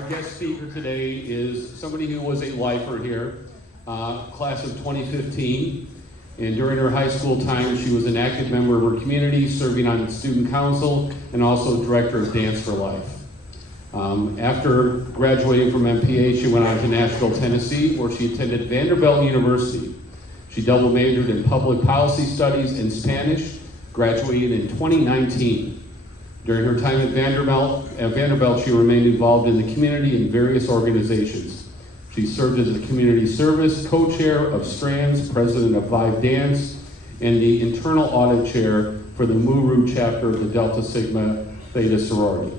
Our guest speaker today is somebody who was a lifer here, class of 2015. And during her high school time, she was an active member of her community, serving on the student council and also director of Dance for Life. After graduating from MPA, she went on to Nashville, Tennessee, where she attended Vanderbilt University. She double majored in public policy studies and Spanish, graduated in 2019. During her time at Vanderbilt, she remained involved in the community in various organizations. She served as the community service co-chair of Strands, president of Vive Dance, and the internal audit chair for the Muru chapter of the Delta Sigma Theta sorority.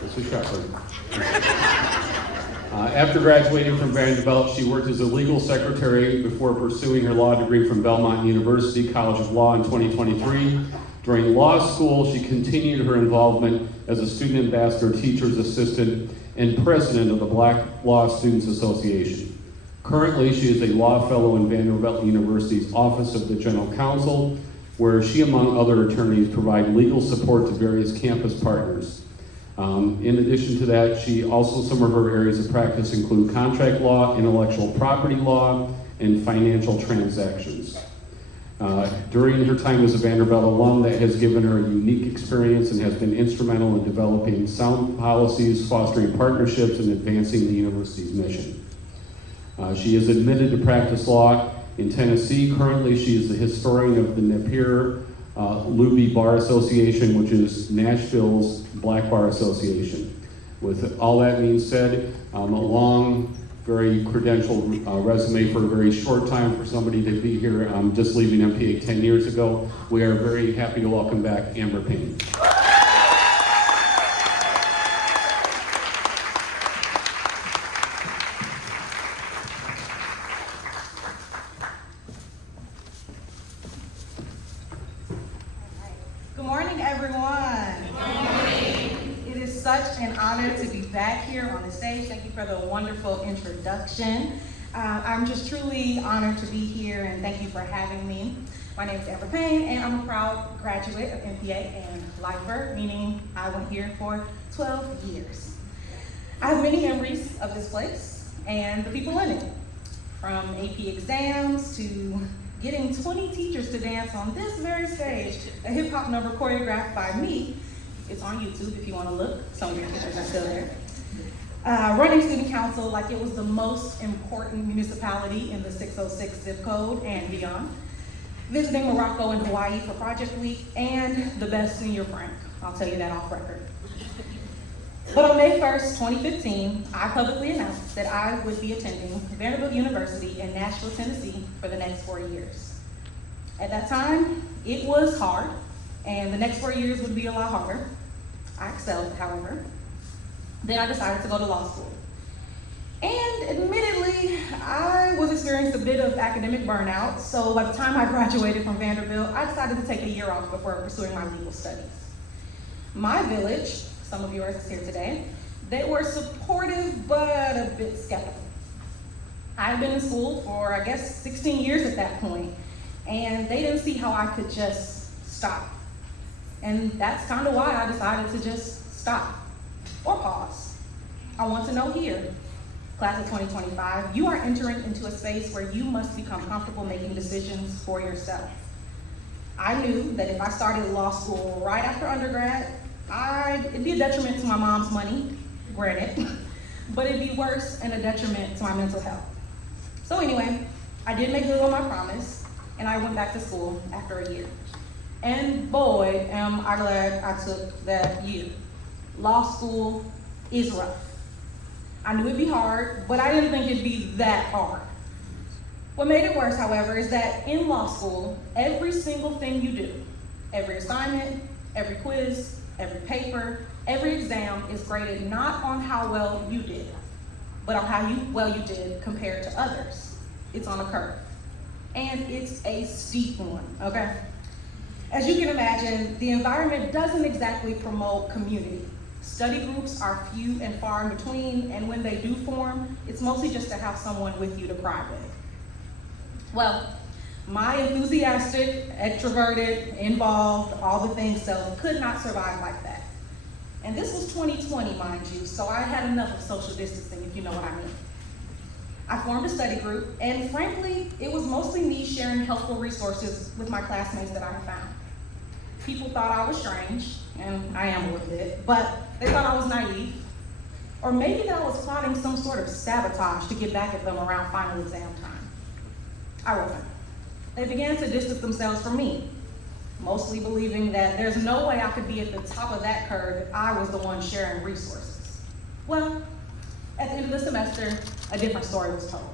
This is Shepherd. After graduating from Vanderbilt, she worked as a legal secretary before pursuing her law degree from Belmont University College of Law in 2023. During law school, she continued her involvement as a student ambassador, teacher's assistant, and president of the Black Law Students Association. Currently, she is a law fellow in Vanderbilt University's Office of the General Counsel, where she, among other attorneys, provide legal support to various campus partners. In addition to that, some of her areas of practice include contract law, intellectual property law, and financial transactions. During her time as a Vanderbilt alum, that has given her a unique experience and has been instrumental in developing sound policies, fostering partnerships, and advancing the university's mission. She is admitted to practice law in Tennessee. Currently, she is the historian of the Napier Luby Bar Association, which is Nashville's Black Bar Association. With all that being said, a long, very credentialed resume for a very short time for somebody to be here just leaving MPA 10 years ago. We are very happy to welcome back Amber Payne. Good morning, everyone. Good morning. It is such an honor to be back here on the stage. Thank you for the wonderful introduction. I'm just truly honored to be here, and thank you for having me. My name is Amber Payne, and I'm a proud graduate of MPA and lifer, meaning I went here for 12 years. I have many memories of this place and the people in it, from AP exams to getting 20 teachers to dance on this very stage, a hip hop number choreographed by me. It's on YouTube if you want to look. Some of your pictures are still there. Running student council like it was the most important municipality in the 606 zip code and beyond. Visiting Morocco and Hawaii for Project Week, and the best senior prank. I'll tell you that off record. But on May 1st, 2015, I publicly announced that I would be attending Vanderbilt University in Nashville, Tennessee for the next 4 years. At that time, it was hard, and the next 4 years would be a lot harder. I excelled, however. Then I decided to go to law school. And admittedly, I was experiencing a bit of academic burnout, so by the time I graduated from Vanderbilt, I decided to take a year off before pursuing my legal studies. My village, some of yours is here today, they were supportive but a bit skeptical. I had been in school for, I guess, 16 years at that point, and they didn't see how I could just stop. And that's kind of why I decided to just stop or pause. I want to know here, class of 2025, you are entering into a space where you must become comfortable making decisions for yourself. I knew that if I started law school right after undergrad, it'd be a detriment to my mom's money, granted, but it'd be worse and a detriment to my mental health. So anyway, I did make good on my promise, and I went back to school after a year. And boy, am I glad I took that year. Law school is rough. I knew it'd be hard, but I didn't think it'd be that hard. What made it worse, however, is that in law school, every single thing you do, every assignment, every quiz, every paper, every exam is graded not on how well you did, but on how well you did compared to others. It's on a curve. And it's a steep one, okay? As you can imagine, the environment doesn't exactly promote community. Study groups are few and far in between, and when they do form, it's mostly just to have someone with you to cry with. Well, my enthusiastic, extroverted, involved, all the things self could not survive like that. And this was 2020, mind you, so I had enough of social distancing, if you know what I mean. I formed a study group, and frankly, it was mostly me sharing helpful resources with my classmates that I had found. People thought I was strange, and I am a little bit, but they thought I was naive, or maybe that I was plotting some sort of sabotage to get back at them around final exam time. I wasn't. They began to distance themselves from me, mostly believing that there's no way I could be at the top of that curve if I was the one sharing resources. Well, at the end of the semester, a different story was told.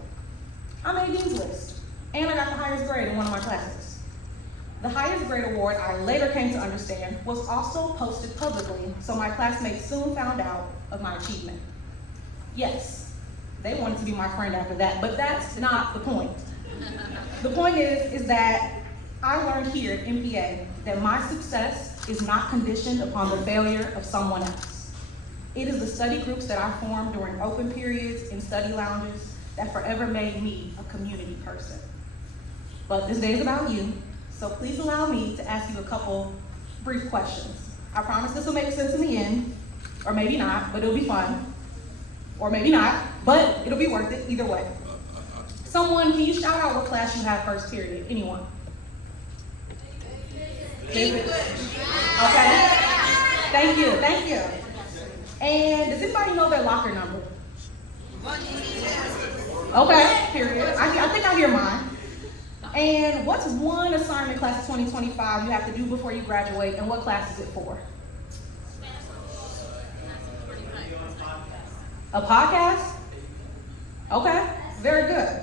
I made Dean's List, and I got the highest grade in one of my classes. The highest grade award, I later came to understand, was also posted publicly, so my classmates soon found out of my achievement. Yes, they wanted to be my friend after that, but that's not the point. The point is that I learned here at MPA that my success is not conditioned upon the failure of someone else. It is the study groups that I formed during open periods and study lounges that forever made me a community person. But this day is about you, so please allow me to ask you a couple brief questions. I promise this will make sense in the end, or maybe not, but it'll be fun. Or maybe not, but it'll be worth it either way. Someone, can you shout out what class you have first period? Anyone? English. Okay. Thank you. And does anybody know their locker number? Okay, period. I think I hear mine. And what's one assignment class of 2025 you have to do before you graduate, and what class is it for? A podcast? Okay, very good.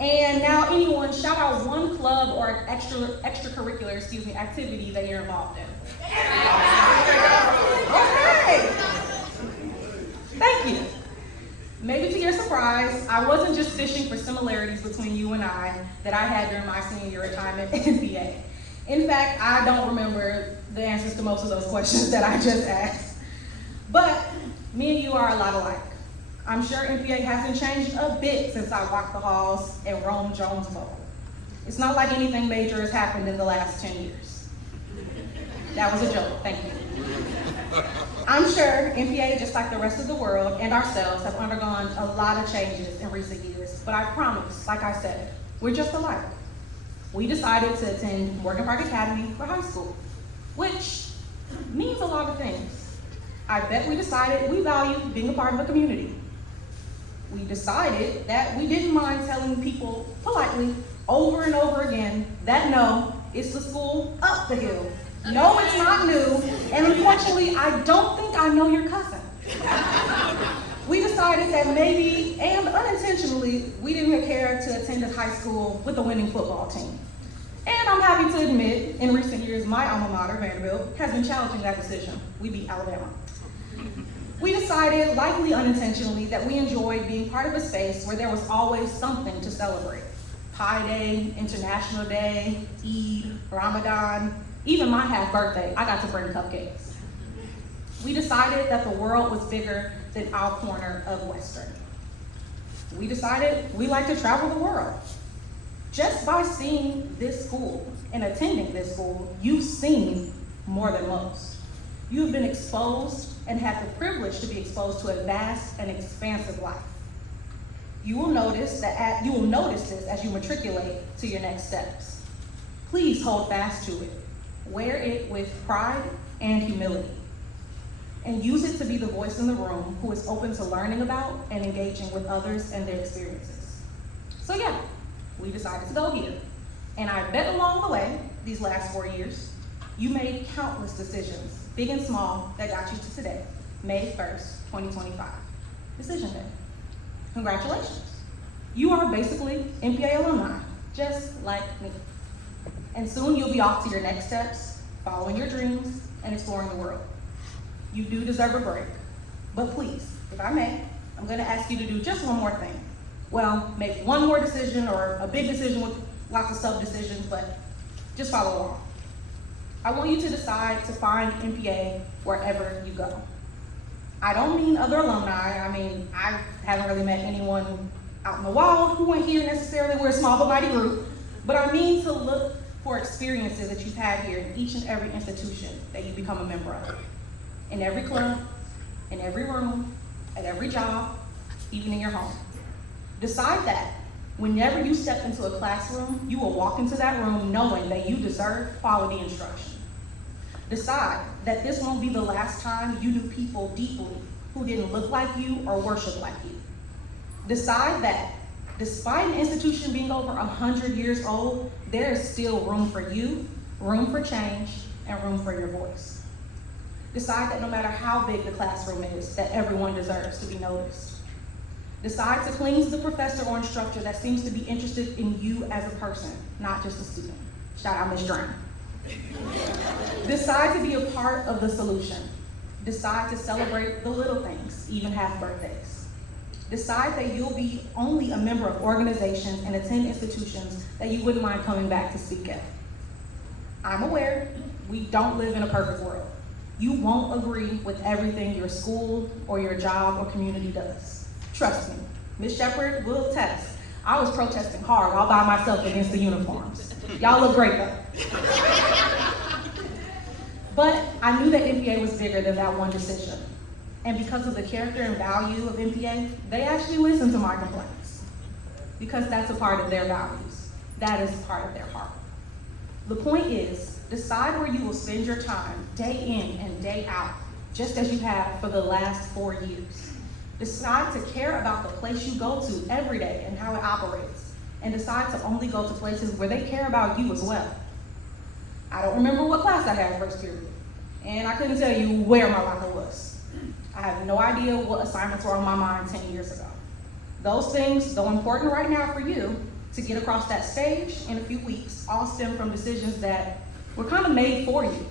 And now anyone, shout out one club or extracurricular, activity that you're involved in. Okay. Thank you. Maybe to your surprise, I wasn't just fishing for similarities between you and I that I had during my senior year time at MPA. In fact, I don't remember the answers to most of those questions that I just asked. But me and you are a lot alike. I'm sure MPA hasn't changed a bit since I walked the halls and roamed Jones Bowl. It's not like anything major has happened in the last 10 years. That was a joke, thank you. I'm sure MPA, just like the rest of the world and ourselves, have undergone a lot of changes in recent years, but I promise, like I said, we're just alike. We decided to attend Morgan Park Academy for high school, which means a lot of things. I bet we decided we value being a part of a community. We decided that we didn't mind telling people politely over and over again that no, it's the school up the hill. No, it's not new, and unfortunately, I don't think I know your cousin. We decided that maybe, and unintentionally, we didn't care to attend a high school with a winning football team. And I'm happy to admit, in recent years, my alma mater, Vanderbilt, has been challenging that decision. We beat Alabama. We decided, likely unintentionally, that we enjoyed being part of a space where there was always something to celebrate. Pi Day, International Day, Eid, Ramadan, even my half birthday, I got to bring cupcakes. We decided that the world was bigger than our corner of Western. We decided we like to travel the world. Just by seeing this school and attending this school, you've seen more than most. You have been exposed and had the privilege to be exposed to a vast and expansive life. You will notice this as you matriculate to your next steps. Please hold fast to it. Wear it with pride and humility. And use it to be the voice in the room who is open to learning about and engaging with others and their experiences. So yeah, we decided to go here. And I bet along the way, these last 4 years, you made countless decisions, big and small, that got you to today, May 1st, 2025, Decision Day. Congratulations. You are basically MPA alumni, just like me. And soon you'll be off to your next steps, following your dreams, and exploring the world. You do deserve a break, but please, if I may, I'm gonna ask you to do just one more thing. Well, make one more decision or a big decision with lots of sub-decisions, but just follow along. I want you to decide to find MPA wherever you go. I don't mean other alumni. I haven't really met anyone out in the wild who went here necessarily. We're a small but mighty group, but I mean to look for experiences that you've had here in each and every institution that you become a member of. in every club, in every room, at every job, even in your home. Decide that whenever you step into a classroom, you will walk into that room knowing that you deserve quality instruction. Decide that this won't be the last time you knew people deeply who didn't look like you or worship like you. Decide that despite an institution being over 100 years old, there is still room for you, room for change, and room for your voice. Decide that no matter how big the classroom is, that everyone deserves to be noticed. Decide to cling to the professor or instructor that seems to be interested in you as a person, not just a student. Shout out Ms. Drain. Decide to be a part of the solution. Decide to celebrate the little things, even half birthdays. Decide that you'll be only a member of organizations and attend institutions that you wouldn't mind coming back to speak at. I'm aware we don't live in a perfect world. You won't agree with everything your school or your job or community does. Trust me, Ms. Shepherd will attest. I was protesting hard all by myself against the uniforms. Y'all look great though. But I knew that NPA was bigger than that one decision. And because of the character and value of NPA, they actually listened to my complaints. Because that's a part of their values. That is part of their heart. The point is, decide where you will spend your time day in and day out, just as you have for the last 4 years. Decide to care about the place you go to every day and how it operates, and decide to only go to places where they care about you as well. I don't remember what class I had first period, and I couldn't tell you where my locker was. I have no idea what assignments were on my mind 10 years ago. Those things, though important right now for you to get across that stage in a few weeks, all stem from decisions that were kind of made for you.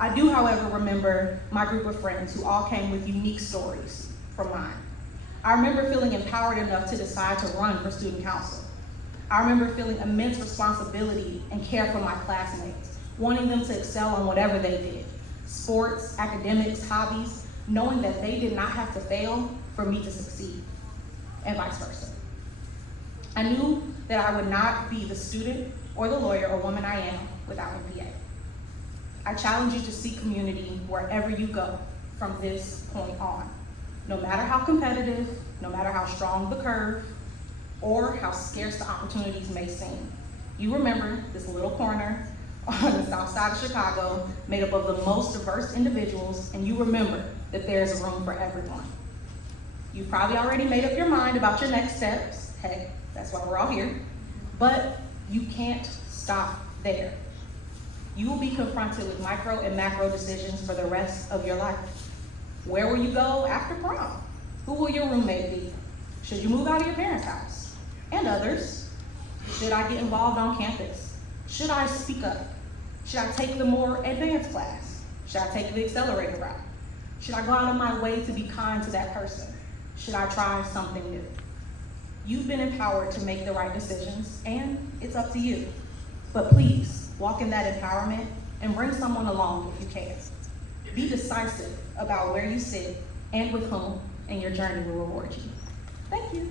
I do, however, remember my group of friends who all came with unique stories from mine. I remember feeling empowered enough to decide to run for student council. I remember feeling immense responsibility and care for my classmates, wanting them to excel on whatever they did, sports, academics, hobbies, knowing that they did not have to fail for me to succeed, and vice versa. I knew that I would not be the student or the lawyer or woman I am without NPA. I challenge you to seek community wherever you go from this point on. No matter how competitive, no matter how strong the curve, or how scarce the opportunities may seem. You remember this little corner on the south side of Chicago made up of the most diverse individuals, and you remember that there's room for everyone. You've probably already made up your mind about your next steps. Heck, that's why we're all here. But you can't stop there. You will be confronted with micro and macro decisions for the rest of your life. Where will you go after prom? Who will your roommate be? Should you move out of your parents' house? And others. Should I get involved on campus? Should I speak up? Should I take the more advanced class? Should I take the accelerator route? Should I go out of my way to be kind to that person? Should I try something new? You've been empowered to make the right decisions, and it's up to you. But please, walk in that empowerment and bring someone along if you can. Be decisive about where you sit and with whom, and your journey will reward you. Thank you.